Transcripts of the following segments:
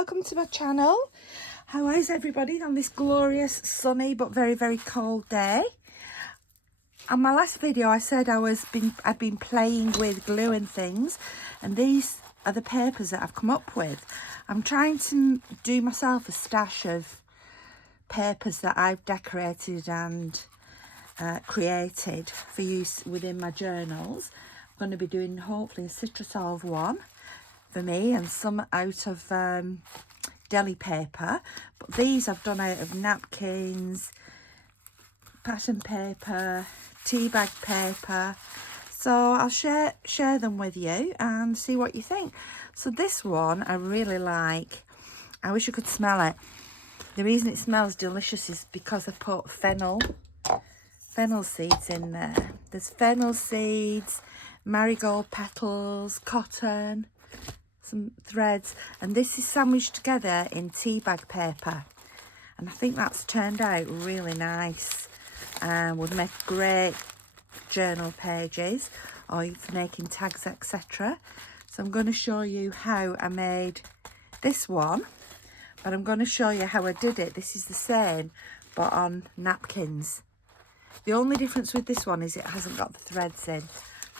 welcome to my channel. How is everybody on this glorious sunny but very cold day? On my last video I said I'd been playing with glue and things, and these are the papers that I've come up with. I'm trying to do myself a stash of papers that I've decorated and created for use within my journals. I'm going to be doing hopefully a citrus olive one for me and some out of deli paper, but these I've done out of napkins, pattern paper, tea bag paper. So I'll share them with you and see what you think. So this one I really like. I wish you could smell it. The reason it smells delicious is because I put fennel seeds in there. There's fennel seeds, marigold petals, cotton, some threads, and this is sandwiched together in tea bag paper, and I think that's turned out really nice and would make great journal pages or for making tags, etc. So I'm going to show you how I made this one, but I'm going to show you how I did it. This is the same but on napkins. The only difference with this one is it hasn't got the threads in,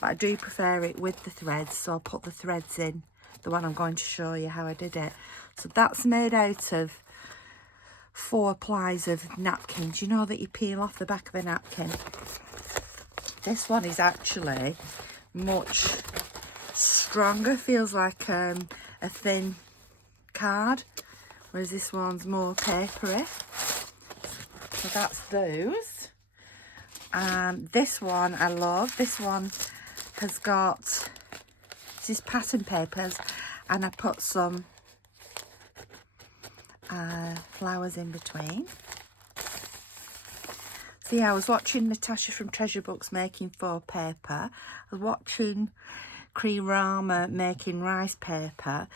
but I do prefer it with the threads, so I'll put the threads in the one I'm going to show you how I did it. So that's made out of 4 plies of napkins, you know, that you peel off the back of a napkin. This one is actually much stronger, feels like a thin card, whereas this one's more papery. So that's those. This one I love. This one has got, this is pattern papers, and I put some flowers in between. So yeah, I was watching Natasha from Treasure Books making faux paper. I was watching Kri Rama making rice paper,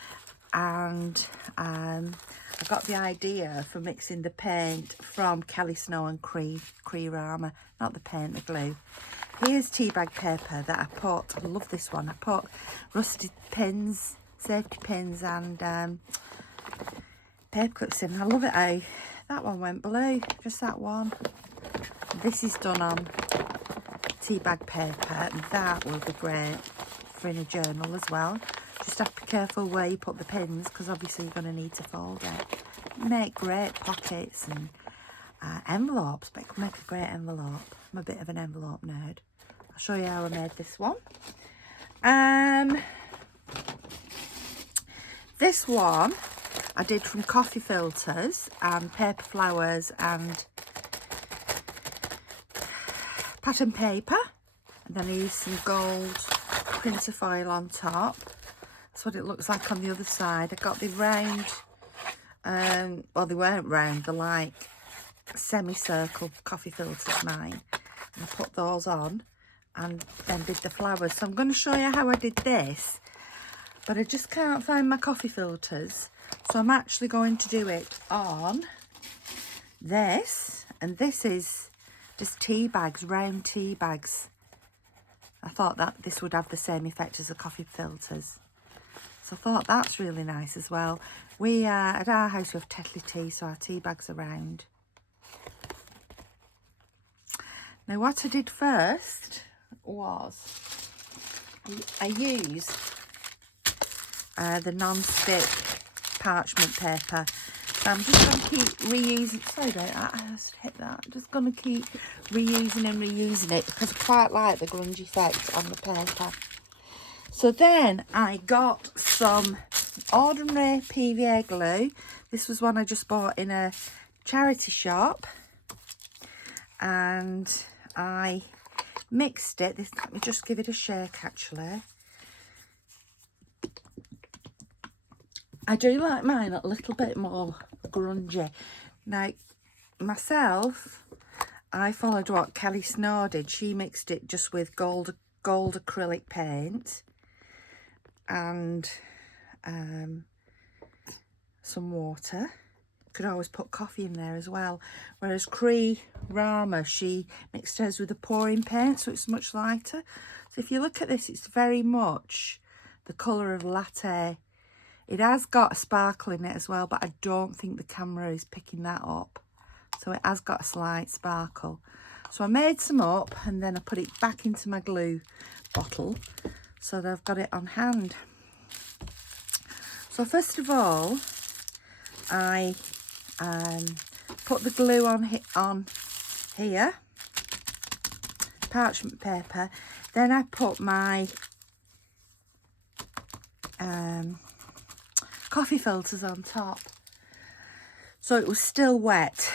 and I got the idea for mixing the paint from Kelly Snow and Kri Rama, not the paint, the glue. Here's tea bag paper that I put, I love this one, I put rusted pins, safety pins and paper clips in. I love it how that one went blue, just that one. This is done on tea bag paper, and that will be great for in a journal as well. Just have to be careful where you put the pins, because obviously you're going to need to fold it. Make great pockets and envelopes, but it can make a great envelope. I'm a bit of an envelope nerd. I'll show you how I made this one. This one I did from coffee filters and paper flowers and pattern paper, and then I used some gold printer foil on top. That's what it looks like on the other side. I got the round, well, they weren't round, they're like semicircle coffee filters, mine, and I put those on and then did the flowers. So I'm going to show you how I did this, but I just can't find my coffee filters, so I'm actually going to do it on this, and this is just tea bags, round tea bags. I thought that this would have the same effect as the coffee filters, so I thought that's really nice as well. We at our house we have Tetley tea, so our tea bags are round. Now what I did first was I used the non-stick parchment paper. So I'm just going to keep reusing, sorry about that, I just hit that. I'm just going to keep reusing and reusing it because I quite like the grunge effect on the paper. So then I got some ordinary PVA glue. This was one I just bought in a charity shop, and I mixed it. Let me just give it a shake actually. I do like mine a little bit more grungy. Now, myself, I followed what Kelly Snow did. She mixed it just with gold acrylic paint and some water. Could always put coffee in there as well. Whereas Kri Rama, she mixed hers with a pouring paint, so it's much lighter. So if you look at this, it's very much the colour of latte It has got a sparkle in it as well, but I don't think the camera is picking that up. So it has got a slight sparkle. So I made some up and then I put it back into my glue bottle so that I've got it on hand. So first of all, I put the glue on here, parchment paper. Then I put my coffee filters on top. So it was still wet.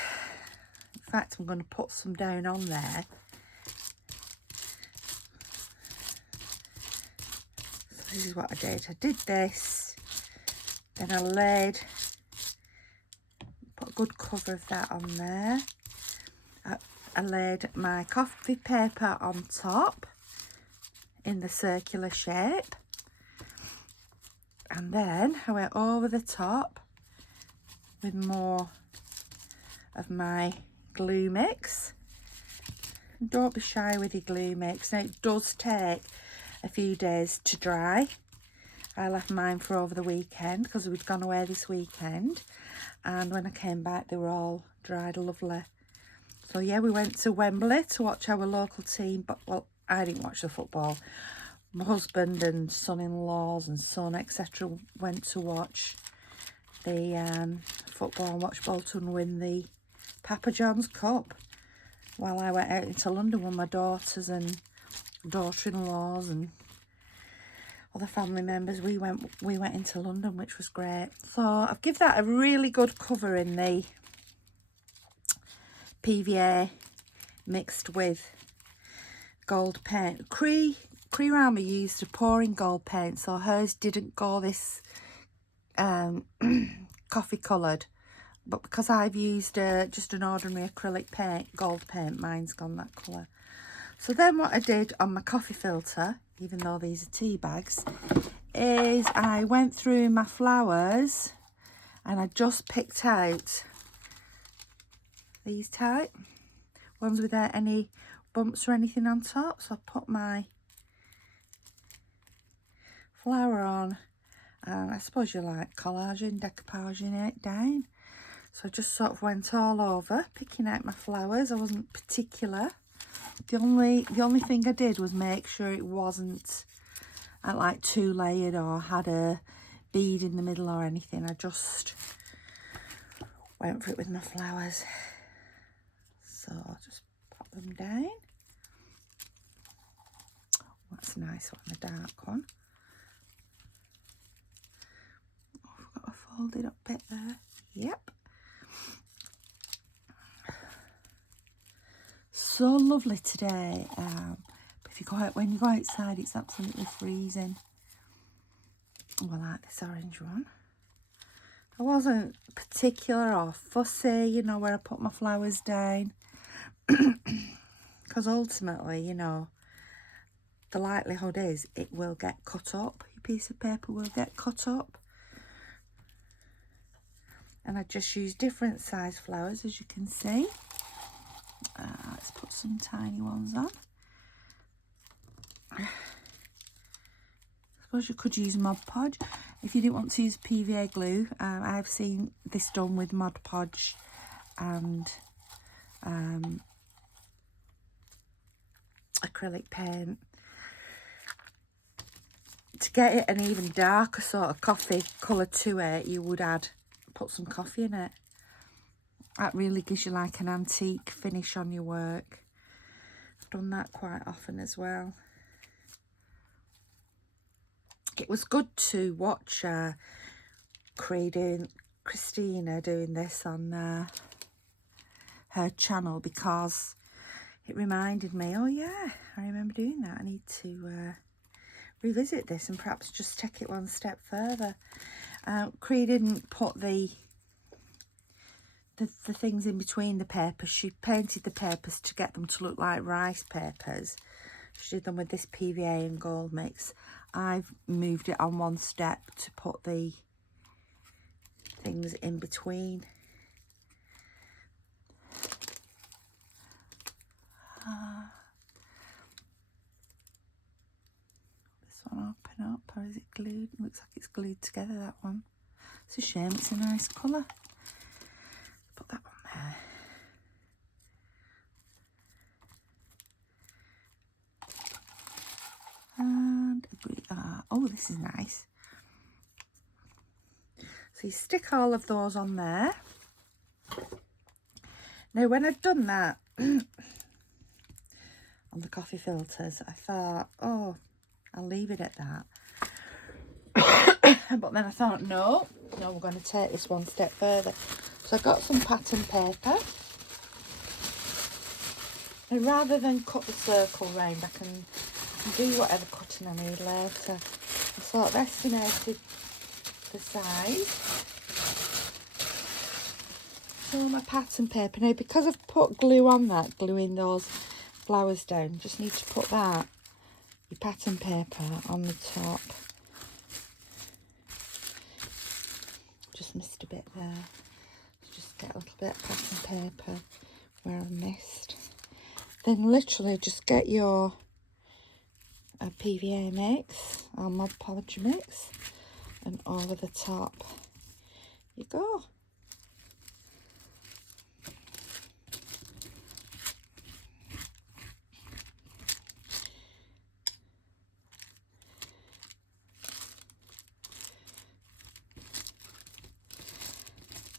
In fact, I'm going to put some down on there. So this is what I did. I did this. Then I put a good cover of that on there. I laid my coffee paper on top in the circular shape. And then I went over the top with more of my glue mix. Don't be shy with your glue mix. Now it does take a few days to dry. I left mine for over the weekend because we'd gone away this weekend, and when I came back they were all dried lovely. So yeah, we went to Wembley to watch our local team, but well, I didn't watch the football. My husband and son-in-laws and son, etc. went to watch the football and watch Bolton win the Papa John's Cup, while I went out into London with my daughters and daughter-in-laws and other family members. We went into London, which was great. So I've given that a really good cover in the PVA mixed with gold paint. Kri Rama used a pouring gold paint, so hers didn't go this coffee coloured, but because I've used just an ordinary acrylic paint, gold paint, mine's gone that colour. So then what I did on my coffee filter, even though these are tea bags, is I went through my flowers and I just picked out these type ones without any bumps or anything on top. So I put my flower on, and I suppose you like collaging, decoupaging it down. So I just sort of went all over, picking out my flowers. I wasn't particular. The only thing I did was make sure it wasn't like 2-layered or had a bead in the middle or anything. I just went for it with my flowers. So I'll just pop them down. That's a nice one, the dark one. Oh, I've got a folded up bit there. Yep. So lovely today. But if you go out, when you go outside, it's absolutely freezing. Oh, I like this orange one. I wasn't particular or fussy, you know, where I put my flowers down. Because ultimately, you know, the likelihood is it will get cut up. Your piece of paper will get cut up. And I just use different size flowers, as you can see. Let's put some tiny ones on. I suppose you could use Mod Podge if you didn't want to use PVA glue. I've seen this done with Mod Podge and acrylic paint. To get it an even darker sort of coffee colour to it, you would put some coffee in it. That really gives you like an antique finish on your work. I've done that quite often as well. It was good to watch Christina doing this on her channel, because it reminded me, oh yeah, I remember doing that. I need to revisit this and perhaps just take it one step further. Kri didn't put the things in between the papers. She painted the papers to get them to look like rice papers. She did them with this PVA and gold mix. I've moved it on one step to put the things in between. This one open up, or is it glued? Looks like it's glued together, that one. It's a shame, it's a nice colour. Put that on there. And agree. Oh, this is nice. So you stick all of those on there. Now, when I'd done that on the coffee filters, I thought, oh, I'll leave it at that. But then I thought, no, we're going to take this one step further. So I got some pattern paper. And rather than cut the circle round, I can do whatever cutting I need later. I sort of estimated the size. So my pattern paper. Now, because I've put glue on that, gluing those flowers down, just need to put that, your pattern paper, on the top. Just missed a bit there. Just get a little bit of pattern paper where I missed. Then literally just get your PVA mix or Mod Podge mix and over the top you go.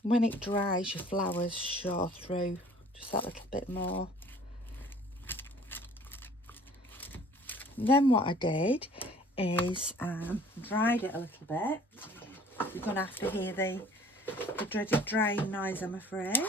When it dries, your flowers show through just that little bit more. Then what I did is dried it a little bit. You're going to have to hear the dreaded drying noise, I'm afraid.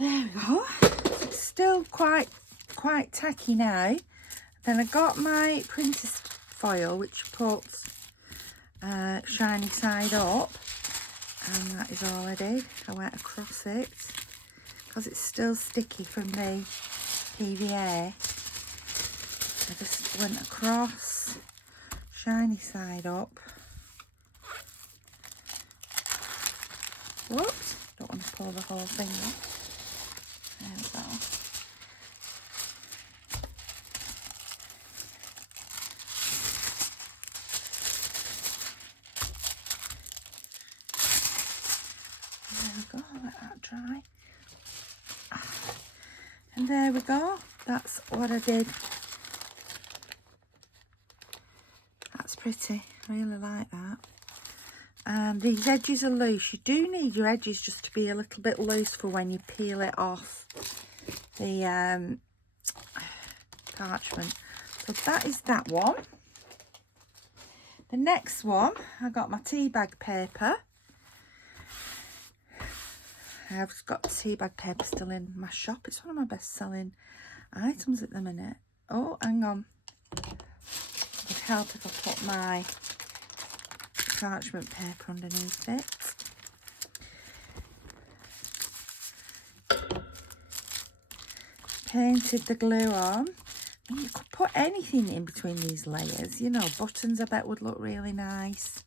There we go. It's still quite tacky now. Then I got my printer foil, which puts shiny side up, and that is all I did. I went across it because it's still sticky from the PVA. I just went across, shiny side up. Whoops, don't want to pull the whole thing off. There we go. There we go, let that dry. And there we go, that's what I did. That's pretty, I really like that. And these edges are loose. You do need your edges just to be a little bit loose for when you peel it off the parchment. So that is that one. The next one, I got my tea bag paper. I've got tea bag paper still in my shop. It's one of my best selling items at the minute. Oh, hang on. It would help if I put my parchment paper underneath it. Painted the glue on. I mean, you could put anything in between these layers, you know, buttons I bet would look really nice.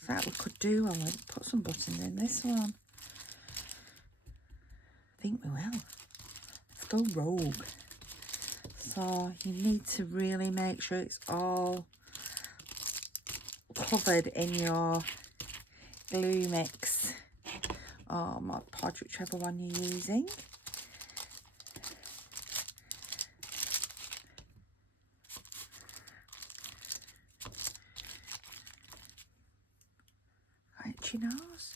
In fact, we could do one, like put some buttons in this one. I think we will. Let's go rogue. So you need to really make sure it's all covered in your glue mix or Mod Podge, whichever one you're using. Itchy nose.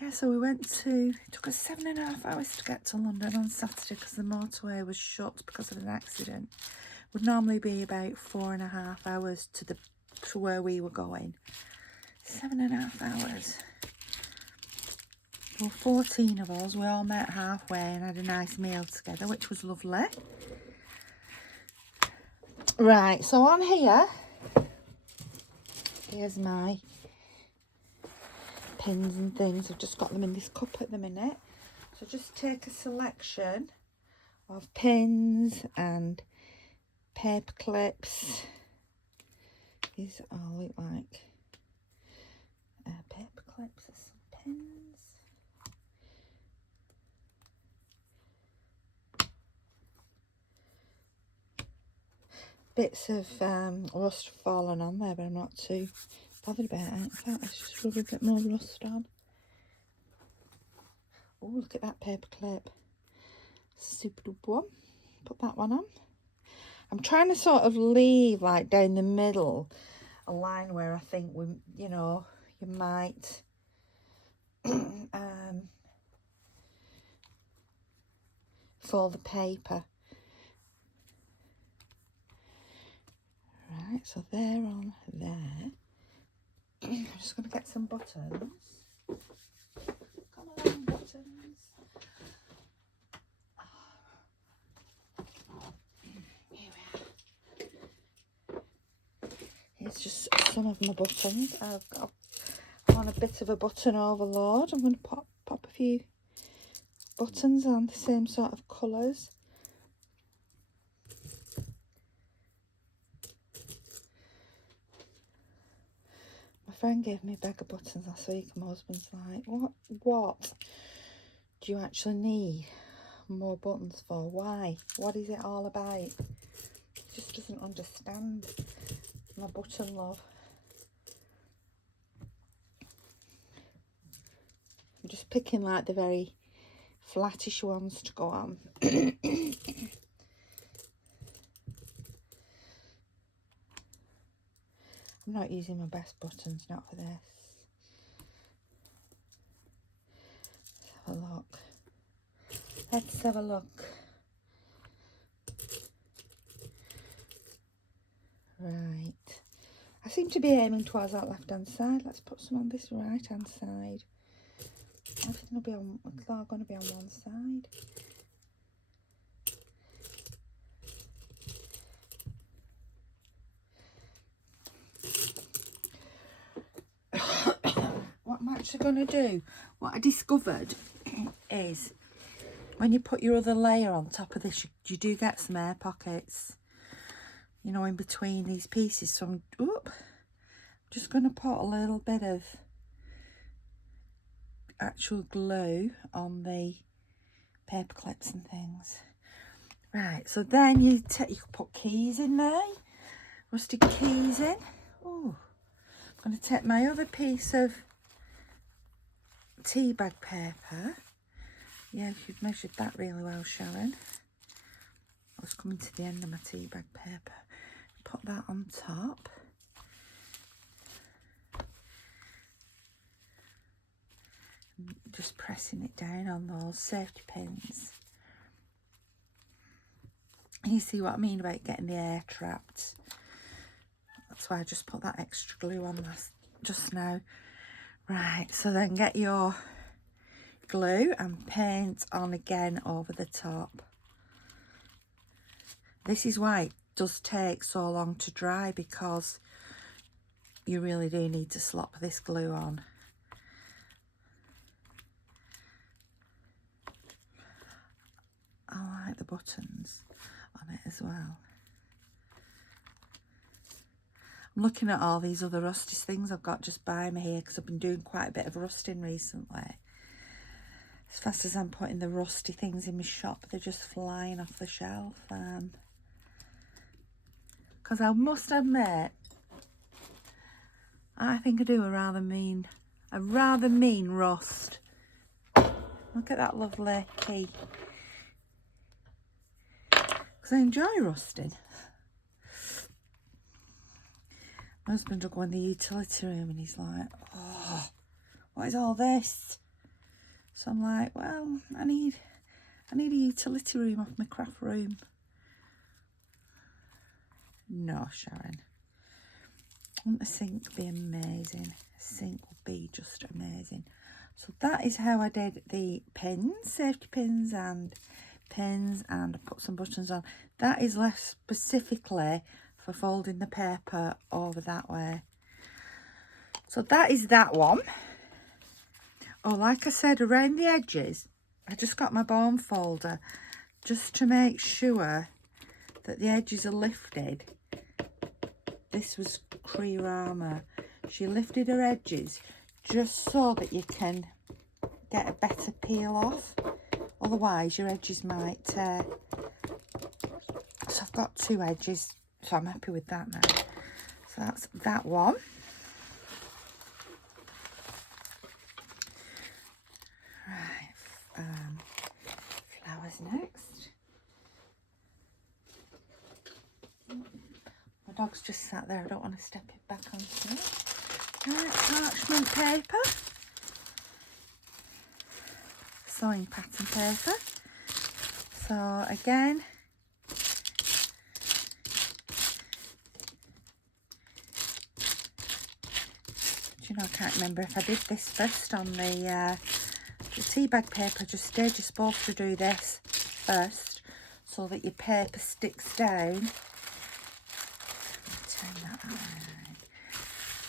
Yeah, so we went to, it took us 7.5 hours to get to London on Saturday because the motorway was shut because of an accident. It would normally be about 4.5 hours to where we were going. 7.5 hours. There were 14 of us. We all met halfway and had a nice meal together, which was lovely. Right, so on here, here's my pins and things. I've just got them in this cup at the minute. So just take a selection of pins and paper clips. These all look like paper clips and some pins. Bits of rust fallen on there, but I'm not too bothered about it. In fact, let's just rub a bit more rust on. Oh, look at that paper clip. Super duper one. Put that one on. I'm trying to sort of leave, like, down the middle, a line where I think we, you know, you might fold the paper. Right, so they're on there. I'm just going to get some buttons. Come on, buttons. Here we are. Here's just some of my buttons. I'm on a bit of a button overload. I'm going to pop a few buttons on the same sort of colours. My friend gave me a bag of buttons last week and my husband's like, what do you actually need more buttons for? Why? What is it all about? He just doesn't understand my button love. I'm just picking like the very flattish ones to go on. I'm not using my best buttons, not for this. Let's have a look. Let's have a look. Right. I seem to be aiming towards that left-hand side. Let's put some on this right-hand side. Everything will be on, it's all going to be on one side. What I'm actually going to do, what I discovered is when you put your other layer on top of this, you do get some air pockets, you know, in between these pieces. So I'm just going to put a little bit of actual glue on the paper clips and things. Right, so then you can put keys in there, rusty keys in. Oh, I'm going to take my other piece of tea bag paper. Yeah, you've measured that really well, Sharon. I was coming to the end of my tea bag paper. Put that on top. Just pressing it down on those safety pins. You see what I mean about getting the air trapped. That's why I just put that extra glue on just now. Right, so then get your glue and paint on again over the top. This is why it does take so long to dry, because you really do need to slop this glue on. I like the buttons on it as well. I'm looking at all these other rusty things I've got just by me here, because I've been doing quite a bit of rusting recently. As fast as I'm putting the rusty things in my shop, they're just flying off the shelf. Because I must admit, I think I do a rather mean rust. Look at that lovely key. Because I enjoy rusting. My husband will go in the utility room and he's like, oh, what is all this? So I'm like, well, I need a utility room off my craft room. No, Sharon. Wouldn't a sink be amazing? A sink would be just amazing. So that is how I did the pins, safety pins and pins, and I put some buttons on. That is left specifically for folding the paper over that way. So that is that one. Oh, like I said, around the edges, I just got my bone folder just to make sure that the edges are lifted. This was Kri Rama. She lifted her edges just so that you can get a better peel off. Otherwise, your edges might tear. So I've got 2 edges, so I'm happy with that now. So that's that one. Right, flowers next. My dog's just sat there. I don't want to step it back onto it. Right, parchment paper. Sewing pattern paper. So again, do you know, I can't remember if I did this first on the tea bag paper. Just did. You're supposed to do this first so that your paper sticks down. Turn that around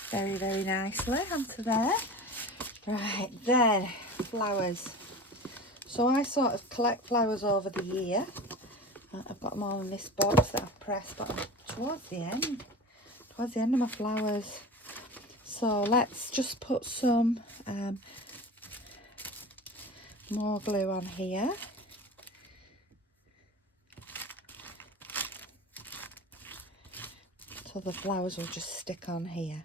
very, very nicely onto there. Right, then flowers. So I sort of collect flowers over the year. I've got them all in this box that I've pressed, but I'm towards the end of my flowers. So let's just put some more glue on here. So the flowers will just stick on here.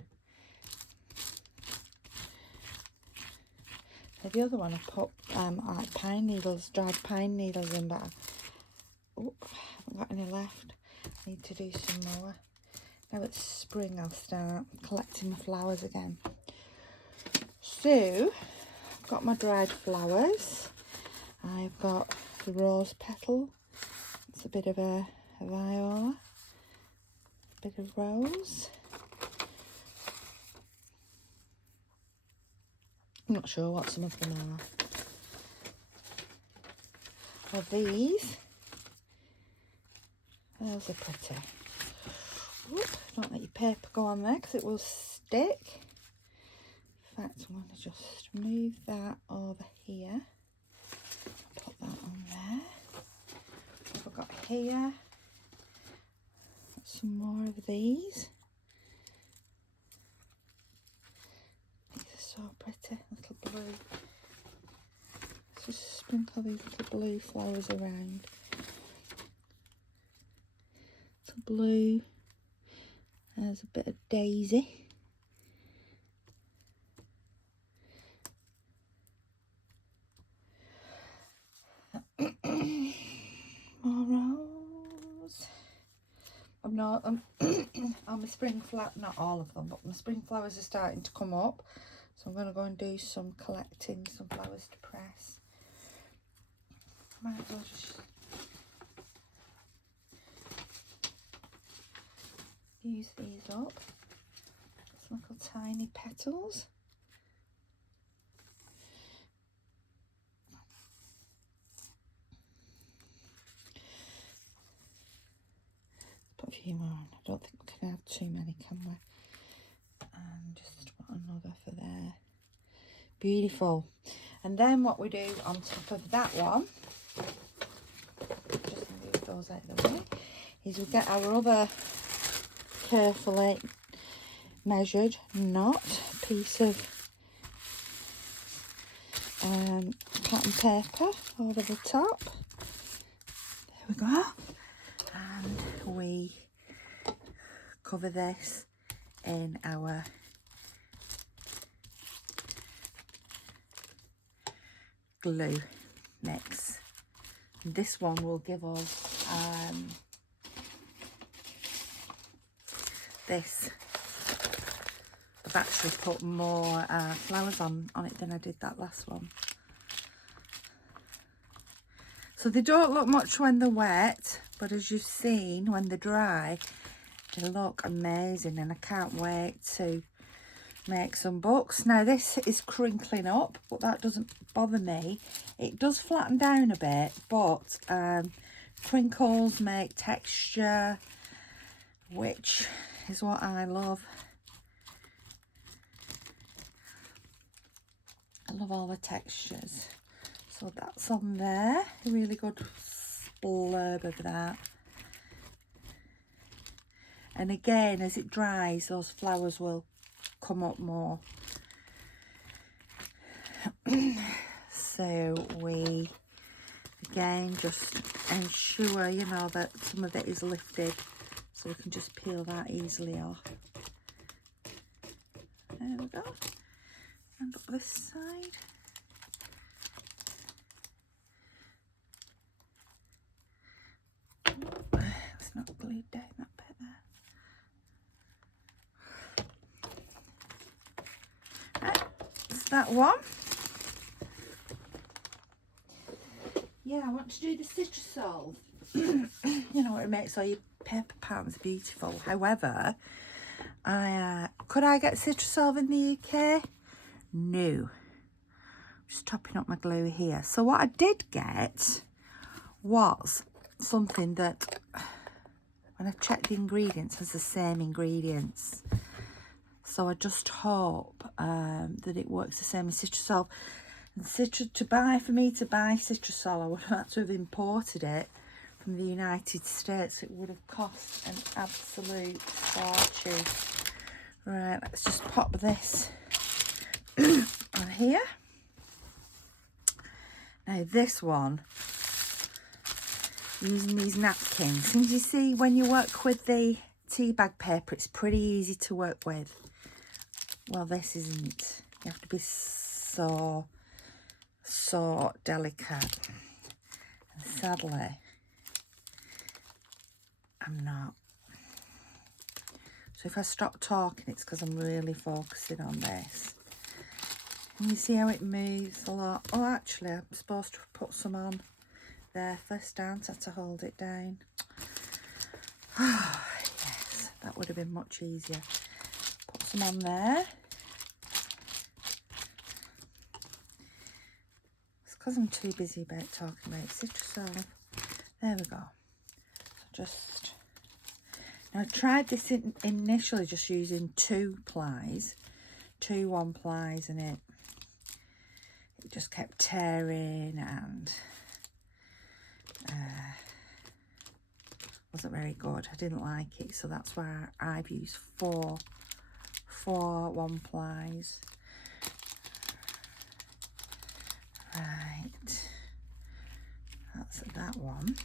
Now the other one I put like pine needles, dried pine needles in, but I haven't got any left. I need to do some more. Now it's spring, I'll start collecting the flowers again. So I've got my dried flowers. I've got the rose petal. It's a bit of a viola, a bit of rose. I'm not sure what some of them are. Well, these are pretty. Oop, don't let your paper go on there because it will stick. In fact, I'm going to just move that over here. Put that on there. What have I got here? Got some more of these. These are so pretty, little blue. Let's just sprinkle these little blue flowers around. Little blue. There's a bit of daisy. More rose. I'm not on my spring flower, not all of them, but my spring flowers are starting to come up. So I'm going to go and do some collecting, some flowers to press. Might as well just use these up. Some little tiny petals. Put a few more on. I don't think we can have too many, can we? And just put another for there. Beautiful. And then what we do on top of that one, just move those out of the way, is we get our other carefully measured knot piece of pattern paper over the top. There we go. And we cover this in our glue mix. This one will give us this. I've actually put more flowers on it than I did that last one. So they don't look much when they're wet, but as you've seen, when they're dry, they look amazing, and I can't wait to make some books. Now this is crinkling up, but that doesn't bother me. It does flatten down a bit, but crinkles make texture, which is what I love. I love all the textures. So that's on there, a really good blurb of that. And again, as it dries, those flowers will come up more. So we again just ensure, you know, that some of it is lifted, so we can just peel that easily off. There we go. And up this side. It's not glued down that bit there. Right, that's that one. Yeah, I want to do the Citrusol. You know what, it makes all your paper patterns beautiful. However, could I get Citrusol in the UK? No. Just topping up my glue here. So what I did get was something that, when I checked the ingredients, has the same ingredients. So I just hope that it works the same as Citrusol. And for me to buy Citrusol, I would have had to have imported it from the United States. It would have cost an absolute fortune. Right, let's just pop this on here. Now this one, using these napkins, and you see when you work with the tea bag paper, it's pretty easy to work with. Well, this isn't. You have to be so delicate. And sadly, I'm not. So if I stop talking, it's because I'm really focusing on this. And you see how it moves a lot. Oh, actually, I'm supposed to put some on there first, aren't I, to hold it down. Oh, yes, that would have been much easier. Put some on there. It's because I'm too busy about talking about Citrusol. There we go. So just... Now, I tried this initially just using 2 plies, 2 1-plies, and it just kept tearing and wasn't very good. I didn't like it, so that's why I've used 4 1-plies. Right, that's that one.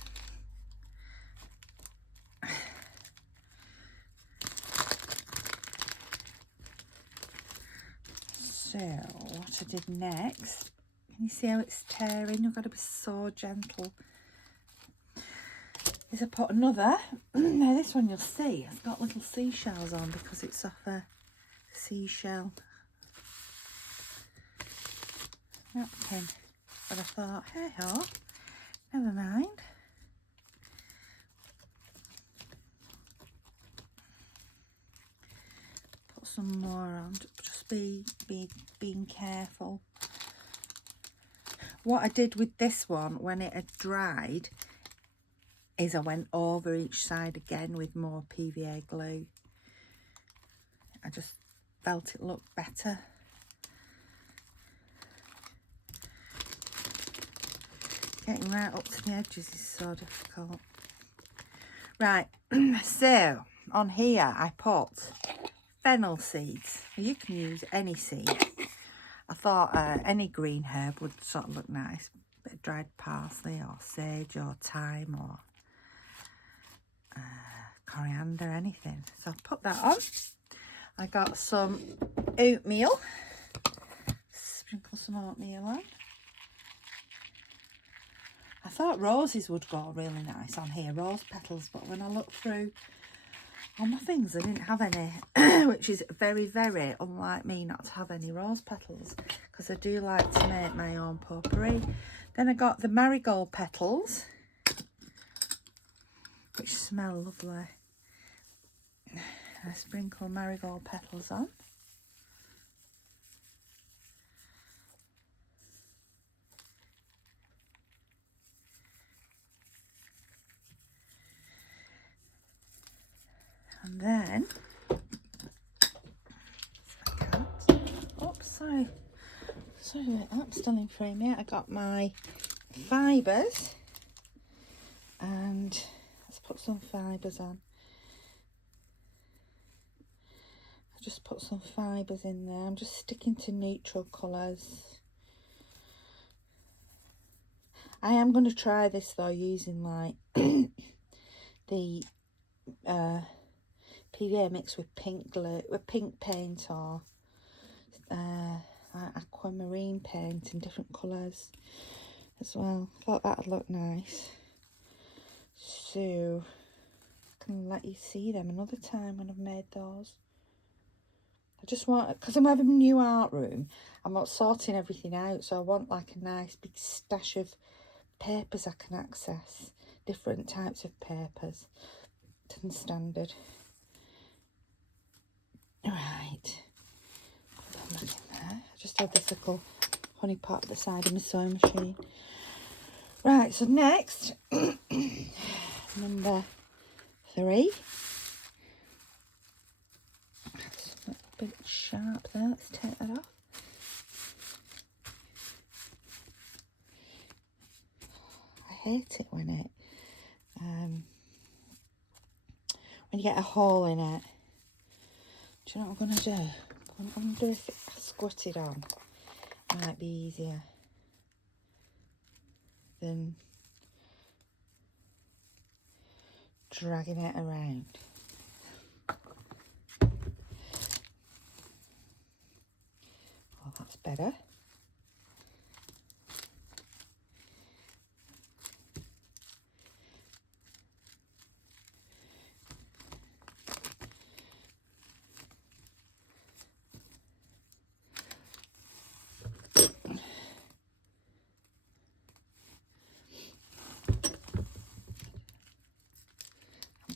So what I did next, can you see how it's tearing? You've got to be so gentle. Is I put another, now this one you'll see, it's got little seashells on because it's off a seashell napkin. But I thought, hey ho, never mind. Put some more on, just being careful. What I did with this one when it had dried is I went over each side again with more PVA glue. I just felt it looked better. Getting right up to the edges is so difficult. Right, so on here I put fennel seeds. You can use any seed. I thought any green herb would sort of look nice. A bit of dried parsley or sage or thyme or coriander, anything. So I'll put that on. I got some oatmeal. Sprinkle some oatmeal on. I thought roses would go really nice on here, rose petals, but when I looked through on my things, I didn't have any, which is very, very unlike me not to have any rose petals, because I do like to make my own potpourri. Then I got the marigold petals, which smell lovely. I sprinkle marigold petals on. And then, oops, sorry about that, I'm still in frame yet. I got my fibres, and let's put some fibres on. I just put some fibres in there. I'm just sticking to neutral colours. I am going to try this though, using like the PVA mixed with pink glue, with pink paint, or like aquamarine paint in different colours as well. I thought that'd look nice. So I can let you see them another time when I've made those. I just want, because I'm having a new art room, I'm not sorting everything out, so I want like a nice big stash of papers I can access, different types of papers than standard. Right, put that back in there. I just had this little honey pot at the side of my sewing machine. Right, so next, number 3. That's a bit sharp there, let's take that off. I hate it when you get a hole in it. Do you know what I'm going to do? I wonder if I squirt it on, it might be easier than dragging it around. Oh, that's better.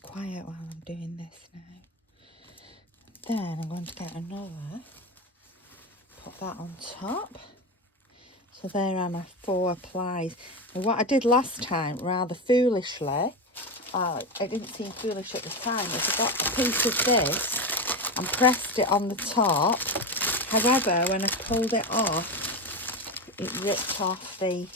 Quiet while I'm doing this now. Then I'm going to get another, put that on top. So there are my 4 plies. Now what I did last time, rather foolishly, it didn't seem foolish at the time, is I got a piece of this and pressed it on the top. However, when I pulled it off, it ripped off the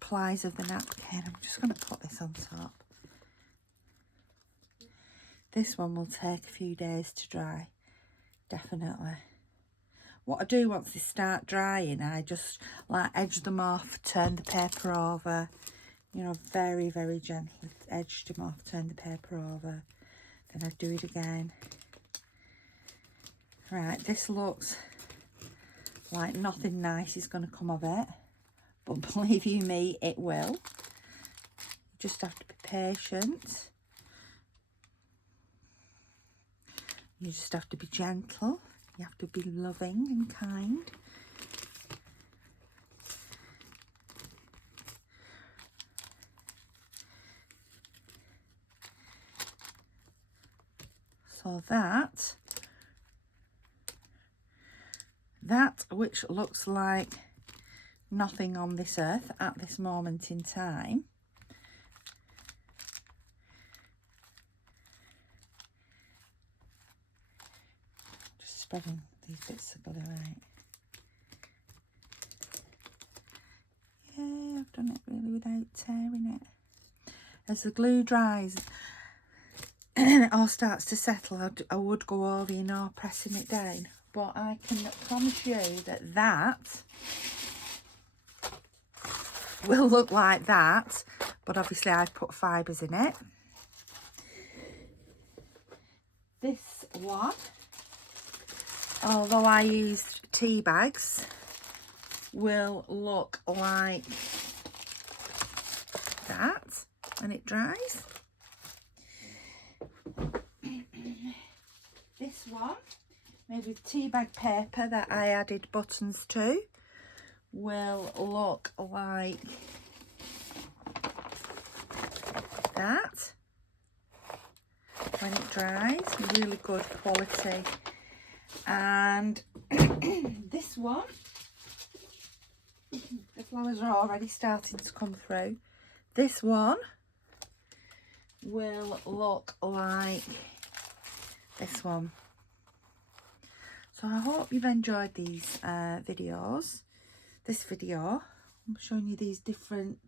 plies of the napkin. I'm just going to put this on top. This one will take a few days to dry, definitely. What I do once they start drying, I just like edge them off, turn the paper over, you know, very, very gently edge them off, turn the paper over, then I do it again. Right, this looks like nothing nice is going to come of it, but believe you me, it will. You just have to be patient. You just have to be gentle. You have to be loving and kind. So that which looks like nothing on this earth at this moment in time, just spreading these bits of glue out. Yeah, I've done it really without tearing it. As the glue dries and it all starts to settle, I would go over, you know, pressing it down. But I can promise you that that will look like that. But obviously I've put fibres in it. This one, although I used tea bags, will look like that when it dries. This one, made with tea bag paper that I added buttons to, will look like that when it dries. Really good quality. And this one, the flowers are already starting to come through. This one will look like this one. So I hope you've enjoyed these videos. This video, I'm showing you these different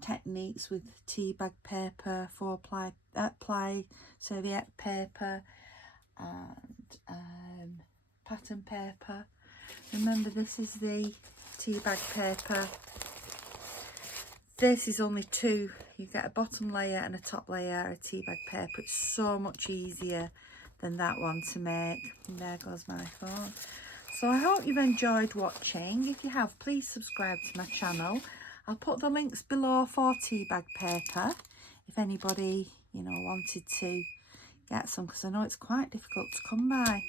techniques with tea bag paper, faux ply serviette paper, and pattern paper. Remember, this is the tea bag paper. This is only two. You get a bottom layer and a top layer of tea bag paper. It's so much easier than that one to make. And there goes my phone. So I hope you've enjoyed watching. If you have, please subscribe to my channel. I'll put the links below for tea bag paper if anybody, you know, wanted to get some, because I know it's quite difficult to come by.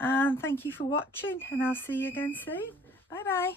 And thank you for watching, and I'll see you again soon. Bye bye.